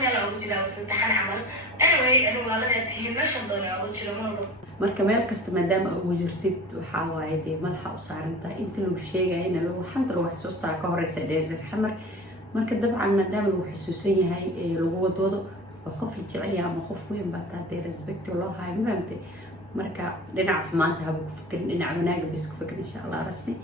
ميلا أو جدا وسنتحن عمل anyway أنا ولا لقيت هي مش مضنا أو جدا مرة marka meel kasta maadaama ugu jirtid waxa waaye dee madaxa u saarantaa inta lagu sheegayna lagu xanta lagu xasuustaa ka horeysa dheer xamar marka dabcan maadaama lagu xasuusan yahay ee lagu wadoodo oo qof la jecel yahay ama qof weyn baa taa dee respect loo hayo maamtay marka dhinaca xumaanta haba ku fikirin dhinaca wanaaga bis ku fikir insha Allah rasmi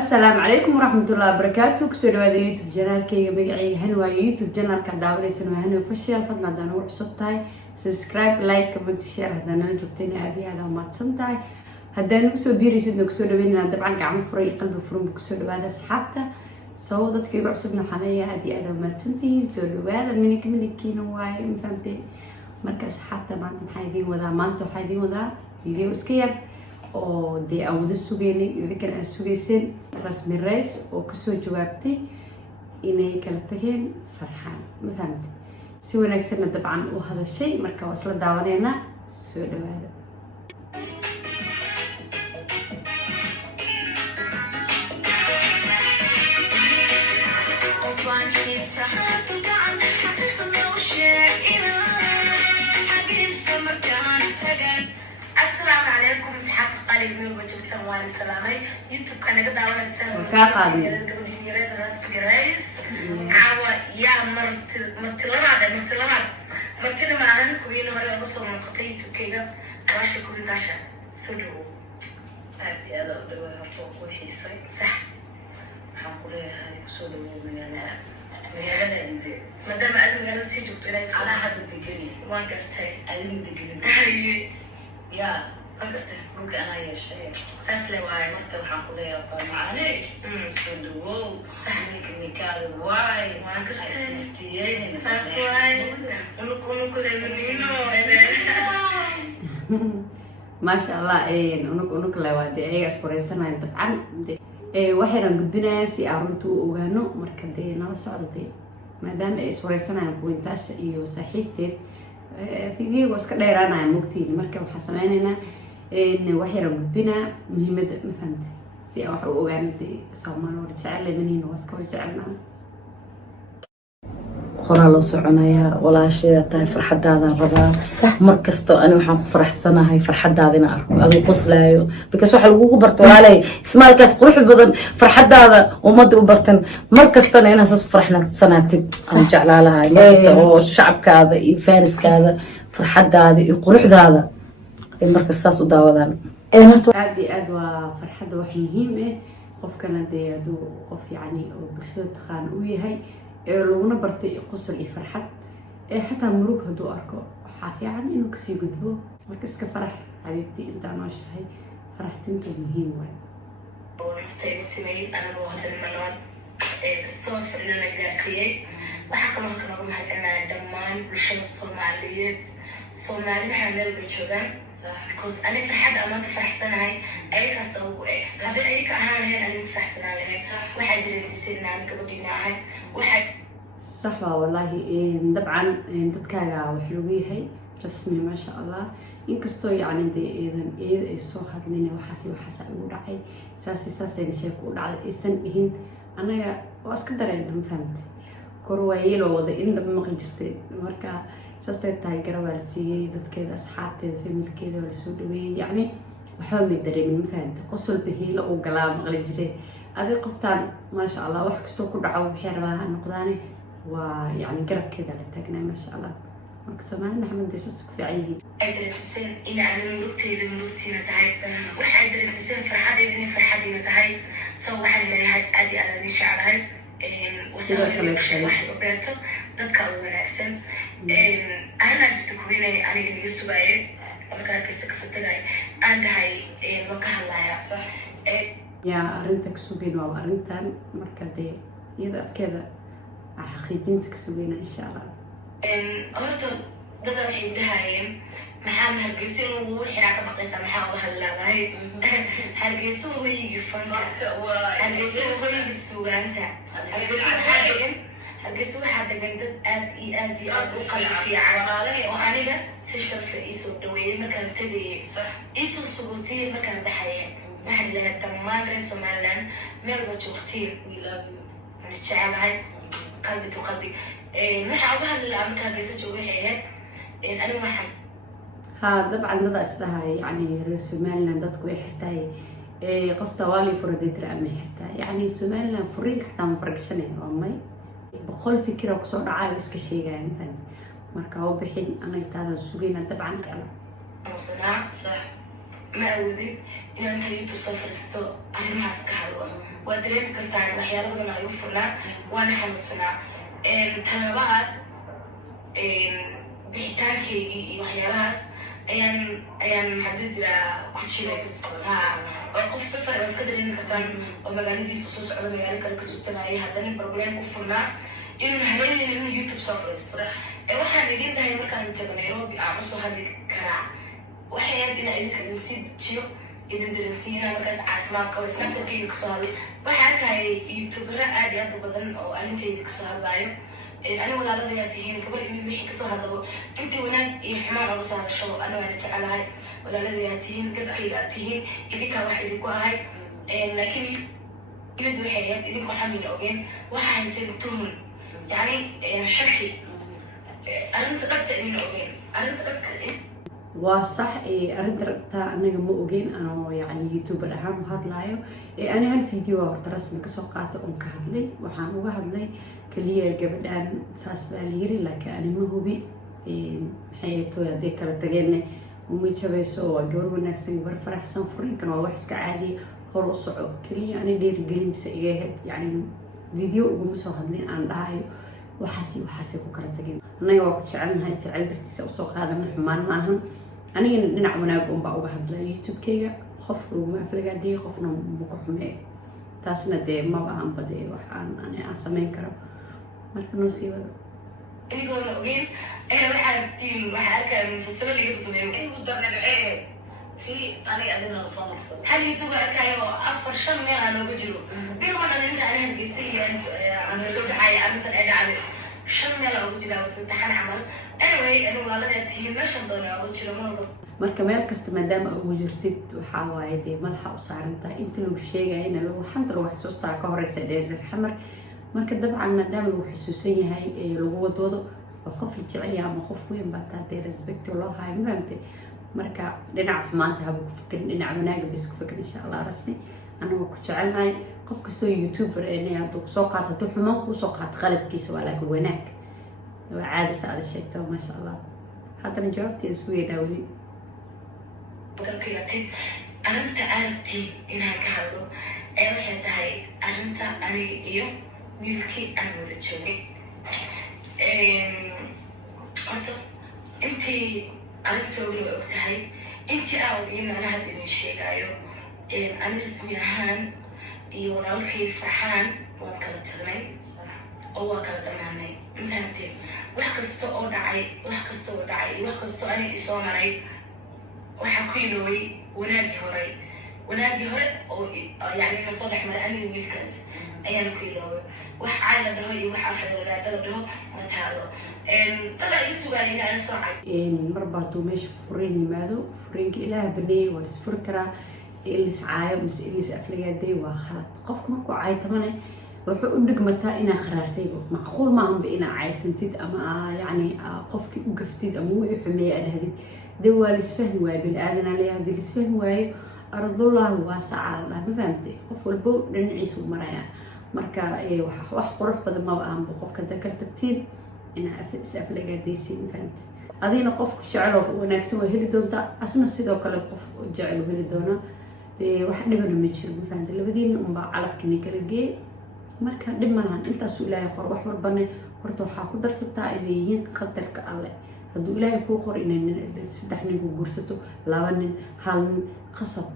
assalaamu calaykum waraxmatullaahi wabarakaatuh kusoo dhawaada youtube channelkayga magacayga Hani waa youtube channelka daawanaysan waa Hani official fadlan hadaan ugu cusub tahay subscribe like comment share hadaan nala joogteen aad iyo aad mahadsan tahay hadaan ugu soo biiraysid kusoo dhaweynaa dabcan gacmo furay qalbi furan kusoo dhawaada asxaabta soo dadkii ugu cusubna waxaan leeyahay aad iyo aad mahadsan tihiin soo dhawaada minikina waaye infaamtay marka asxaabta maanta waxaa idiin wadaa video iska yar oo dee aan wada sugeynay idinkan aan sugeyseen rasmi rays oo kasoo jawaabtay inay kala tageen Farxaan ma fahamtay si wanaagsan dabcan u hadashay marka waa isla daawaneena soo dhawaada waan salaamay youtube ka naga daawanaysan ka qaadin rasmi rays awa ya marti maahan kuwiin hore uga soo noqotay youtube-kayga gaasha kuwi gaasha soo dhawo aad iyo aad u dhawaad horta ku xiisay sax waxaan ku leeyahay kusoo dhawo magaalada inde maadaama aad magaalada sii joogto ilaa ana hadda degani waan gartay adin degan ya أنت ممكن أنا يشيء ساسلة واي مركب حقولي أبغى معلش صدقوا سحنك نكال واي ما كنت استفتيني ساس واي ونكون كل منينو ما شاء الله ونك لوادي أي أسبوعين طبعا waxaan gudbinayaa si arintu u ogaano marka nala socdo ما دام أسبوعين بوينتاش iyo saaxiibteed fiidiyo iska dheeraanaya mugtiin marka waxa sameeynayna waxaan gudbinaa muhiimada ma fahamtay si aan wax u ogaanay Soomaaliya jecel leeyahay waska jecelnaa qoraal loo soconayaa walaashay tahay farxadaada rabaa markasto ani waxaan ku faraxsanahay farxadaada in arko adigu qoslaayo because waxa lagu barto walaalay ismaalkaas qurux badan farxadaada umada u bartan markastana inaad soo faraxsanaatid aan jeclaalahay markasta oo shacabkaada iyo faaniskaada farxadaada iyo quruxdaada ay markas saas u daawadaan aad iyo aad waa farxada wax muhiim ah qofkana dee haduu qof yani oo bulshada taqaan u yahay laguna bartay qosol iyo farxad xataa murug haduu arko waxa fiican inuu kasii gudbo marka iska farax xabiibti inta nooshahay faraxtintu muhiim waay naftay u sameeyay anagoo hadda malaad soo fadhina gaarsiiyay waxa kaloo ka nagu mahadcelinayaa dhammaan bulshada Soomaaliyeed waxaa meel bay joogaan because ani farxadda amaanta faraxsanahay ayaga sabab u haddii ayaga ahaan lahayn ani faraxsanaan lahayn waxaa dareensisay inaan gabadhiina ahay صح والله طبعا dadkaaga wax lagu yahay rasmi ma sha Allah inkastoo yani ay soo hadleen waxaas ugu dhacay saasay sheeko u dhacday isan ihin anaga waa iska dareen ma fahamtay korwaayelo wada in dab maqli jirtay marka saastay tahay garawaal siiyay dadkeeda asxaabteeda familkeeda wala soo dhaweeyay yani waxa ma dareemin ma fahamtay qosol bahiilo oo galaa maqli jiray adii qoftaan ma sha Allah wax kasto ku dhaco wixii rabaa noqdaane ويعني قرب كذا لتقنا ما شاء الله مكسمان محمد ديسس في عيدي أدرسين إن أنا ملوكتي نتاعي وح أدرسين فرحتي إني فرحتي نتاعي سو واحد اللي هاي أدي أنا دي شعرها وسوي واحد وبرته ذاتك أول أحسن أنا جت كويني أنا اللي جسوعي وكان كيسك ستلاقي أنا هاي وكان الله صح يا أرنتك سوبين وأرنتان مركدي إذا كذا حقيقتك سوينا إن شاء الله. أردت ضد الحين دهايم محام هالجسم وحنا كبقيس محام الله هاي هالجسم هو يفهم هالجسم هو يسوق أنت هالجسم حد جنت أدي وقلب في عمله وأنا سشر في إيسو دوي ما كان تدي إيسو سقوطي ما كان بحياة ما حد له دمان رسم مالن مال وجوختين we love you نشعل هاي قلبي waxaa uga hadli lahaa markaa geysa jooga waxay ahayd anigu waxaan ها طبعا هذا أصلها يعني سومالنا ضدك ويحتاج قفطة والي فردي ترى ما يحتاج يعني سومالنا فريق حتى ما فرقشنا أمي بقول فكرة وكسر عايز كشيء يعني فن مركاو بحين أنا يتعلم سوقينا طبعا صناعة صح ما أودي إن أنت يتصفر استو أنا ما أسكحه وأدري كرتان وحياة بدنا يوفرنا وأنا حمل صناعة تنبعت bixitaankeygi waxyaalahaas ayaan maxaa jira ku jiray oo qof safar aan iska dareemi kartaan oo magaaladiisa usoo socda magaalo kale kasoo tagaaya haddana problem u furnaa inuu habeenayna inuu youtube soo fadhiisto waxaan idin dhahay markaan tago nairobi aan usoo hadli karaa waxay ahayd inaa idinka idin sii dejiyo idin dareensiinaa markaas caafimaad qabo snapchatkeyga kasoo hadlay waxaa arkayay youtubera aad iyo aad u badan oo arintayda kasoo hadlaayo أنا ولا لا ذاتيين قبل إني بحكي كسر هذا أنت ونان يحمل على صار الشو أنا وأنا تعال ولا لا ذاتيين قد حياتيين إذا كان واحد يقول هاي لكن يبدو حياة إذا كان حامل أوجين واحد يصير تهون يعني شكلي أنا تقبت إنه أوجين أنا تقبت إيه وصح أرد ربطة أنا مو أوجين أنا يعني يوتيوبر أهم هادلايو أنا هالفيديو رسمي كسوقات كهدلي وحان وهدلي كلية قبل أن ساس باليري لكن أنا ما هو بي حياته يديك على تجنة وميتشبه سوا قبل ونكسن برفرح سنفرين كانوا وحس كعادي هرو صعب كلية أنا دير قليم سيئات يعني فيديو ومسوهدلين عن دايو وحاسي وكرة تجنة أنا وقت شعلنا هاي تعال درتي سوق هذا من حمان معهم أنا ننعمنا بقوم بقى هذا يوتيوب كيا خفوا ما في القدي خفنا مكحمة تاسنا ده ما بعهم بدي وحان أنا أسمين كرو مركنو سيوا إني قولنا أوجين واحد تيم واحد أركان مسلسل اللي يسمعه أي قدرنا بعيد في أنا أدينا نصور مصر هل يوتيوب أركايو أفر شن أنا بجرو بينما أنا هنجيسي أنا سوي حاجة أنا مثلا أدعي شن أنا بجرو بس امتحان عمل أنا ولا لا تيم ما شن ضنا بجرو مرة marka meel kasta maadaama ugu jirtid waxaa waaye dee madaxa u saarantahay inta lagu sheegayna lagu xanta lagu xasuustaa ka horeysa dheer xamar marka dabcan maadaama lagu xusuusan yahay lagu wadoodo oo qof la jecel yahay ama qof weyn baa taa dee respect loo hayo mafahamtay marka dhinaca xumaanta haba ku fikirin dhinaca wanaaga bas ku fikir insha allah rasmi anagoo ku jecelnahay qof kastoo youtuber hadduu kusoo qaato hadduu xumaan kusoo qaato qaladkiisa waa laakiin wanaag waa caadi saada sheegta maasha allah haddana jawaabteeda isku yeedhaa weli markayatid arinta aadtii inaan ka hadlo waxay tahay arinta aniga iyo wiilkii aan wada joogay horta intii arrintoodii way og tahay intii aan ogeyn ana hadda idin sheegaayo ani rasmi ahaan iyo walaalkay farxaan waan kala tagnay oo waa kala dhammaanay intaanteen wax kasta oo dhacay iyo wax kastoo ani isoo maray waxaa ku ilooway wanaagii hore oo yani na soo dhex maray aniga wiilkaas ayaan ku ilooway wax caay la dhaho iyo wax afragaada la dhaho ma taalo dada iga sugaalina ana soocay marba hadduu meesha furiin yimaado furiinka ilaaha baneeyey waa lisfuri karaa ilis caayo mise ilis aflagaaday waa khalad qofka markuu caaytamane wuxuu u dhigmataa inaa kharaartayba macquul maahanba inaa caaytantid ama yani qofkii u gaftid ama wixii xumeeye aad dhahdid ده هو الاسفهم واي بالآذن عليها هذا الاسفهم واي أرض الله واسعة الله ما فهمتي قف البو لنعيش المرايا مركا إيه وح قروح بدل ما بقى بقف كذا كرتين إن أفلق قديسين فهمت هذين قف شعره وناكسوا هلي دون تا أصلا السيدو كله قف جعلوا هلي دونا ده واحد نبنا متشر ما فهمت اللي بدين أم بعرف كني كرجي مركا دمنا أنت سؤال يا خروح وربنا ورتو حاكو درس التائبين قدرك الله hadduu ilaahay kuu qor inay 3 nin ku guursato 2 nin 1 nin qasab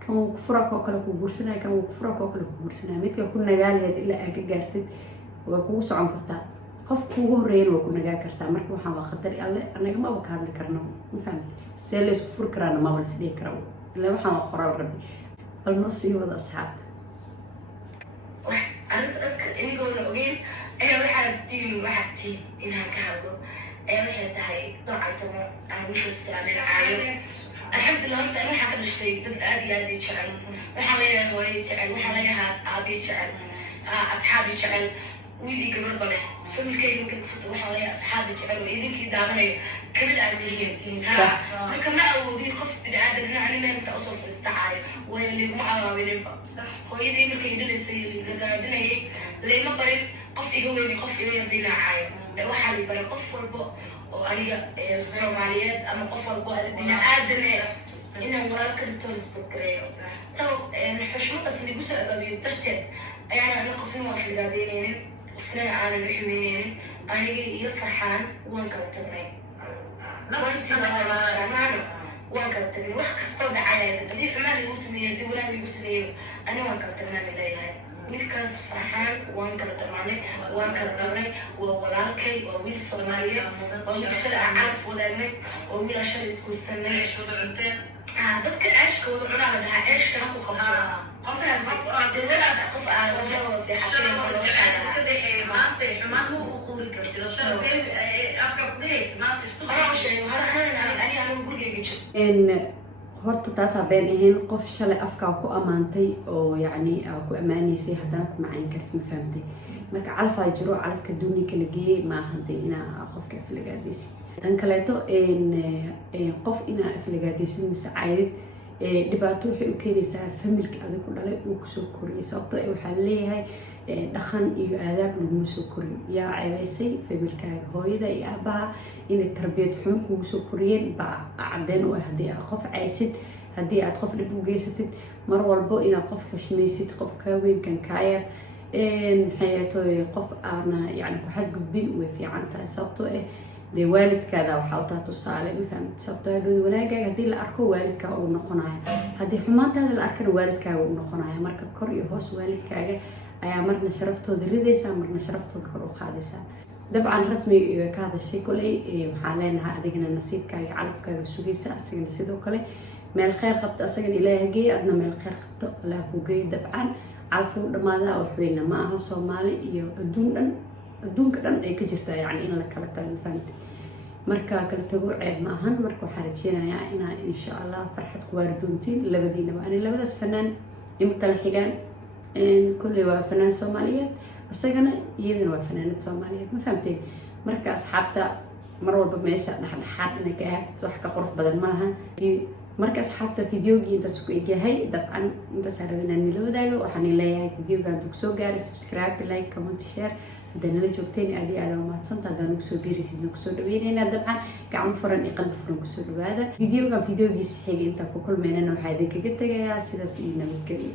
kan uu furaak oo kale ku guursanay kan uu furaak oo kale ku guursanay midka ku nagaaleed ilaa aad gaartid waa kugu socon kartaa qof kugu horeeyay waa ku nagaa kartaa marka waxaan waa khatar alle anaga ma ka hadli karno ma fahmi see la isku fur karana ma wala sidii karo ilaa waxaan waa qoraal rabbi hal noo sii wada asxaabta arrinta inigoona ogeyn waxaa tii inaan ka hadlo waxay tahay doocaytamo aan wiilkaas salaaminacaayo alxamdulilah horta ani waxaa ka dhashtay dad aad iyo aad ii jecel waxaan leeyahay hooyo jecel waxaan leeyahay aabi jecel asxaabi jecel ويدي قبل بله فمن كي يمكن تصدق وحوالي أصحاب تجعلوا إذن كي دعمنا كمل أنتين ها لكن ما أودي قصد بالعادة إن أنا ما متأصل في استعارة واللي هم عواملين صح هو إذا يمكن يدل السيء اللي قاعدين هي اللي ما بري قف يقوي قف يقوي بلا عاية وحالي بري قف والبو وأنا الصوماليات أما قف والبو بلا عادة إنه ولا كنت تلسبكريه سو الحشمة بس اللي جوسه أبى بيترتب يعني أنا قفنا وقف الجادين قفنا أنا الحمينين أنا يفرحان وان كرتني وانتي ما شامانه وان كرتني وح كستوب على هذا بدي حمالي يوسني دي ولا يوسني أنا وان كرتني من ليها نكاس فرحان وان كرتني وان كرتني وولالكي وويل صومالية وويل شرع عارف وداني وويل شرع يسكون سنة شو ذعتين dadka aashka wada cunaa dhaha aashka ha ku qabto qofkaas qof aan wada wasiixatay ka dhaxay maanta xumaan uu quuri kartay oo sharqay afka qudayis maanta istu shay ani gurigeyga jiro horta taasaa been ahayn qof shalay afkaa ku ammaantay oo yacni aa ku ammaanaysay haddana ku macayn karti ma fahamtay marka calafaa jiro calafka duuninka la geeyey maaha dee inaa qofka aflagaadaysid tan kaleeto qof inaa aflagaadaysid mise caydid dhibaato waxay u keenaysaa familka adig ku dhalay uu kusoo koriyay sababtoo waxaa leeyahay dhaqan iyo aadaab laguma soo korin yaa ceebaysay familkaaga hooyada iyo aabaha inay tarbiyad xumo kugu soo koriyeen baa cadeen u ah haddii aad qof caysid haddii aad qof dhib u geysatid mar walbo inaad qof xushmaysid qof kaa weynkan kaa yar maxay qof aana yani ku xadgudbin way fiican tahay sababtoo dee waalidkaada waxaa u taha tusaale mafahmid sababtoo hadhowda wanaagaaga haddii la arko waalidkaa uu noqonayo haddii xumaantaada la arkana waalidkaaga uu noqonayo marka kor iyo hoos waalidkaaga ayaa marna sharaftooda ridaysaa marna sharaftooda kor u qaadaysaa dabcan rasmiga iyo ka hadashay koley waxaan leenahay adigana nasiibkaaga calafkaaga sugaysa asagana sidoo kale meel kheyr qabta asagana ilaaha geeya adna meel kheyr qabto allah ku geeyo dabcan calafku dhamaadaa waxweyna ma aha soomaali iyo adduunka dhan ay ka jirtaa yani in la kala tago fahamtay marka kala tago ceeb ma ahan marka waxaan rajeynayaa inaad insha allah farxad ku waari doontiin labadiinaba ani labadaas fanaan ima kala xigaan kolley waa fanaan soomaaliyeed isagana iyadana waa fanaanad soomaaliyeed ma fahamtay marka asxaabta mar walba meesha dhexdhexaad inay ka ahaatid wax ka qurux badan ma lahan marka asxaabta videogii intaas ku egyahay dabcan intaasaan rabay inaan nila wadaago waxaan leeyahay videoga hadduu kusoo gaaray subscribe like comment share haddaan nala joogteen aad iyo aad mahadsantahay haddaan ugu soo biiraysid nagu soo dhaweynaynaa dabcan gacmo furan iyo qalbi furan kusoo dhawaada videoga videogiisa xiga intaan ku kulmeynana waxaa idinkaga tegayaa sidaas iyo nabadgelyo